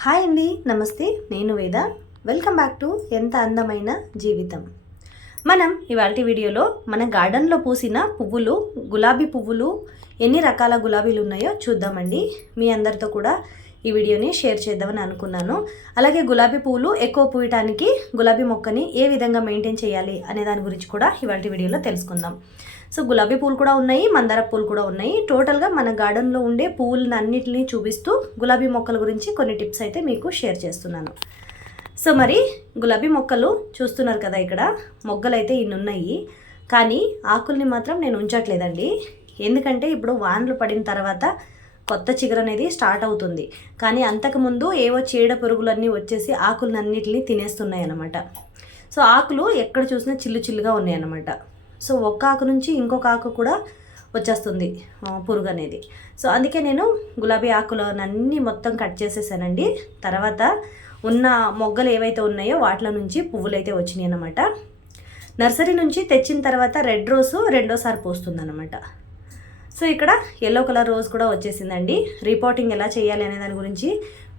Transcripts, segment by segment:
Hi అండి, నమస్తే. నేను వేద. వెల్కమ్ బ్యాక్ టు ఎంత అందమైన జీవితం. మనం ఇవాల్టి వీడియోలో మన గార్డెన్లో పూసిన పువ్వులు, గులాబీ పువ్వులు, ఎన్ని రకాల గులాబీలు ఉన్నాయో చూద్దామండి. మీ అందరితో కూడా ఈ వీడియోని షేర్ చేద్దామని అనుకున్నాను. అలాగే గులాబీ పువ్వులు ఎక్కువ పూయటానికి గులాబీ మొక్కని ఏ విధంగా మెయింటైన్ చేయాలి అనే దాని గురించి కూడా ఇవాల్టి వీడియోలో తెలుసుకుందాం. సో గులాబీ పూలు కూడా ఉన్నాయి, మందార పూలు కూడా ఉన్నాయి. టోటల్గా మన గార్డెన్లో ఉండే పువ్వులను అన్నిటిని చూపిస్తూ గులాబీ మొక్కల గురించి కొన్ని టిప్స్ అయితే మీకు షేర్ చేస్తున్నాను. సో మరి గులాబీ మొక్కలు చూస్తున్నారు కదా, ఇక్కడ మొగ్గలు అయితే ఇన్ని ఉన్నాయి. కానీ ఆకుల్ని మాత్రం నేను ఉంచట్లేదండి. ఎందుకంటే ఇప్పుడు వానలు పడిన తర్వాత కొత్త చిగురు అనేది స్టార్ట్ అవుతుంది. కానీ అంతకుముందు ఏవో చీడ పురుగులన్నీ వచ్చేసి ఆకులను అన్నిటిని తినేస్తున్నాయి అన్నమాట. సో ఆకులు ఎక్కడ చూసినా చిల్లు చిల్లుగా ఉన్నాయి అన్నమాట. సో ఒక్క ఆకు నుంచి ఇంకొక ఆకు కూడా వచ్చేస్తుంది పురుగు అనేది. సో అందుకే నేను గులాబీ ఆకులన్నీ మొత్తం కట్ చేసేసానండి. తర్వాత ఉన్న మొగ్గలు ఏవైతే ఉన్నాయో వాటిలో నుంచి పువ్వులు అయితే వచ్చినాయి అన్నమాట. నర్సరీ నుంచి తెచ్చిన తర్వాత రెడ్ రోసు రెండోసారి పూస్తుందన్నమాట. సో ఇక్కడ ఎల్లో కలర్ రోజ్ కూడా వచ్చేసిందండి. రిపోర్టింగ్ ఎలా చేయాలి అనే దాని గురించి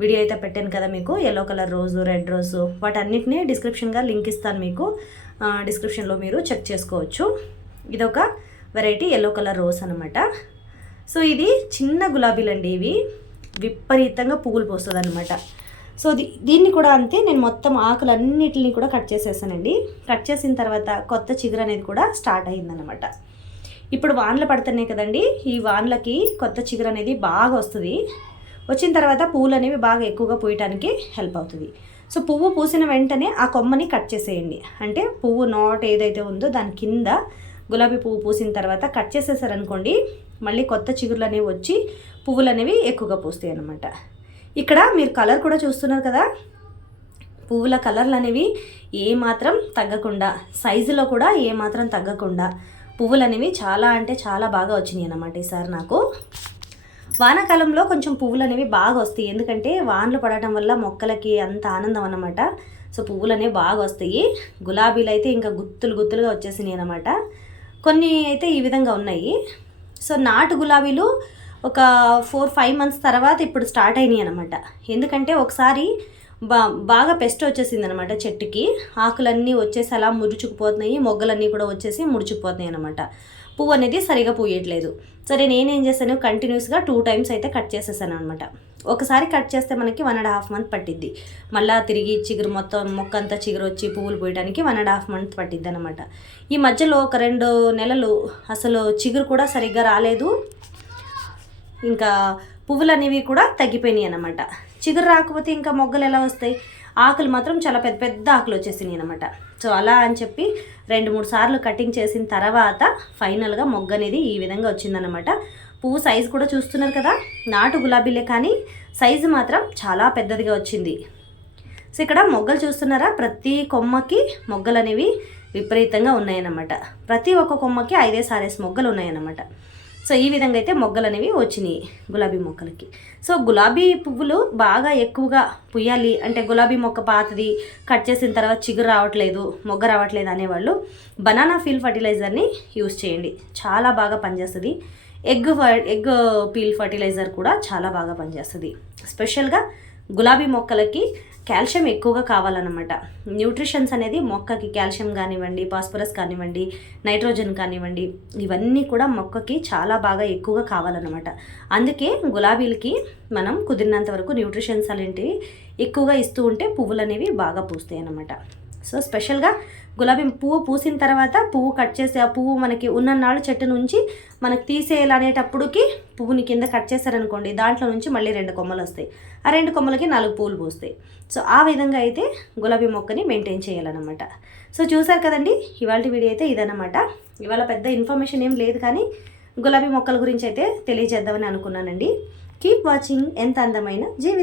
వీడియో అయితే పెట్టాను కదా మీకు. ఎల్లో కలర్ రోజు, రెడ్ రోజు, వాటన్నిటిని డిస్క్రిప్షన్గా లింక్ ఇస్తాను మీకు. డిస్క్రిప్షన్లో మీరు చెక్ చేసుకోవచ్చు. ఇదొక వెరైటీ ఎల్లో కలర్ రోజ్ అనమాట. సో ఇది చిన్న గులాబీలండి. ఇవి విపరీతంగా పువ్వులు పోస్తుంది అనమాట. సో దీన్ని కూడా అంతే, నేను మొత్తం ఆకులన్నిటిని కూడా కట్ చేసేసానండి. కట్ చేసిన తర్వాత కొత్త చిగురు అనేది కూడా స్టార్ట్ అయిందనమాట. ఇప్పుడు వానలు పడుతున్నాయి కదండి, ఈ వానలకి కొత్త చిగురు అనేది బాగా వస్తుంది. వచ్చిన తర్వాత పువ్వులు అనేవి బాగా ఎక్కువగా పూయటానికి హెల్ప్ అవుతుంది. సో పువ్వు పూసిన వెంటనే ఆ కొమ్మని కట్ చేసేయండి. అంటే పువ్వు నాట్ ఏదైతే ఉందో దాని కింద గులాబీ పువ్వు పూసిన తర్వాత కట్ చేసేసారనుకోండి, మళ్ళీ కొత్త చిగురులు అనేవి వచ్చి పువ్వులు అనేవి ఎక్కువగా పూస్తాయి అన్నమాట. ఇక్కడ మీరు కలర్ కూడా చూస్తున్నారు కదా, పువ్వుల కలర్లు అనేవి ఏమాత్రం తగ్గకుండా, సైజులో కూడా ఏమాత్రం తగ్గకుండా పువ్వులు అనేవి చాలా అంటే చాలా బాగా వచ్చినాయి అన్నమాట ఈసారి నాకు. వానాకాలంలో కొంచెం పువ్వులు అనేవి బాగా వస్తాయి, ఎందుకంటే వానలు పడటం వల్ల మొక్కలకి అంత ఆనందం అన్నమాట. సో పువ్వులు అనేవి బాగా వస్తాయి. గులాబీలు అయితే ఇంకా గుత్తులు గుత్తులుగా వచ్చేసినాయి అన్నమాట. కొన్ని అయితే ఈ విధంగా ఉన్నాయి. సో నాటు గులాబీలు ఒక 4-5 months తర్వాత ఇప్పుడు స్టార్ట్ అయినాయి అనమాట. ఎందుకంటే ఒకసారి బాగా పెస్ట్ వచ్చేసింది అనమాట చెట్టుకి. ఆకులన్నీ వచ్చేసి అలా ముడుచుకుపోతున్నాయి, మొగ్గలన్నీ కూడా వచ్చేసి ముడుచుకుపోతున్నాయి అనమాట. పువ్వు అనేది సరిగా పూయట్లేదు. సరే నేనేం చేశాను, కంటిన్యూస్గా 2 times అయితే కట్ చేసేసాను అనమాట. ఒకసారి కట్ చేస్తే మనకి 1.5 month పట్టిద్ది. మళ్ళీ తిరిగి చిగురు మొత్తం మొక్క అంతా చిగురు వచ్చి పువ్వులు పోయడానికి 1.5 month పట్టిద్ది అనమాట. ఈ మధ్యలో ఒక 2 నెలలు అసలు చిగురు కూడా సరిగ్గా రాలేదు. ఇంకా పువ్వులు అనేవి కూడా తగ్గిపోయినాయి అన్నమాట. చిగురు రాకపోతే ఇంకా మొగ్గలు ఎలా వస్తాయి? ఆకులు మాత్రం చాలా పెద్ద పెద్ద ఆకులు వచ్చేసినాయి అనమాట. సో అలా అని చెప్పి 2-3 సార్లు కటింగ్ చేసిన తర్వాత ఫైనల్గా మొగ్గ అనేది ఈ విధంగా వచ్చిందనమాట. పువ్వు సైజు కూడా చూస్తున్నారు కదా, నాటు గులాబీలే కానీ సైజు మాత్రం చాలా పెద్దదిగా వచ్చింది. సో ఇక్కడ మొగ్గలు చూస్తున్నారా, ప్రతి కొమ్మకి మొగ్గలు అనేవి విపరీతంగా ఉన్నాయన్నమాట. ప్రతి ఒక్క కొమ్మకి 5-6 మొగ్గలు ఉన్నాయన్నమాట. సో ఈ విధంగా అయితే మొగ్గలు అనేవి వచ్చినాయి గులాబీ మొక్కలకి. సో గులాబీ పువ్వులు బాగా ఎక్కువగా పుయ్యాలి అంటే, గులాబీ మొక్క పాతది కట్ చేసిన తర్వాత చిగురు రావట్లేదు, మొగ్గ రావట్లేదు అనేవాళ్ళు బనానా పీల్ ఫర్టిలైజర్ని యూజ్ చేయండి, చాలా బాగా పనిచేస్తుంది. ఎగ్ పీల్ ఫర్టిలైజర్ కూడా చాలా బాగా పనిచేస్తుంది. స్పెషల్గా గులాబీ మొక్కలకి కాల్షియం ఎక్కువగా కావాలన్నమాట. న్యూట్రిషన్స్ అనేది మొక్కకి కాల్షియం కానివ్వండి, ఫాస్ఫరస్ కానివ్వండి, నైట్రోజన్ కానివ్వండి, ఇవన్నీ కూడా మొక్కకి చాలా బాగా ఎక్కువగా కావాలన్నమాట. అందుకే గులాబీలకి మనం కుదిరినంత వరకు న్యూట్రిషన్స్ అలాంటివి ఎక్కువగా ఇస్తూ ఉంటే పువ్వులు అనేవి బాగా పూస్తాయి అన్నమాట. సో స్పెషల్గా గులాబీ పువ్వు పూసిన తర్వాత పువ్వు కట్ చేసి ఆ పువ్వు మనకి ఉన్ననాళ్ళు చెట్టు నుంచి మనకు తీసేయాలనేటప్పటికి పువ్వుని కింద కట్ చేశారనుకోండి, దాంట్లో నుంచి మళ్ళీ 2 కొమ్మలు వస్తాయి. ఆ 2 కొమ్మలకి 4 పువ్వులు పూస్తాయి. సో ఆ విధంగా అయితే గులాబీ మొక్కని మెయింటైన్ చేయాలన్నమాట. సో చూసారు కదండి, ఇవాళ వీడియో అయితే ఇదన్నమాట. ఇవాళ పెద్ద ఇన్ఫర్మేషన్ ఏం లేదు, కానీ గులాబీ మొక్కల గురించి అయితే తెలియజేద్దామని అనుకున్నానండి. కీప్ వాచింగ్ ఎంత అందమైన జీవితం.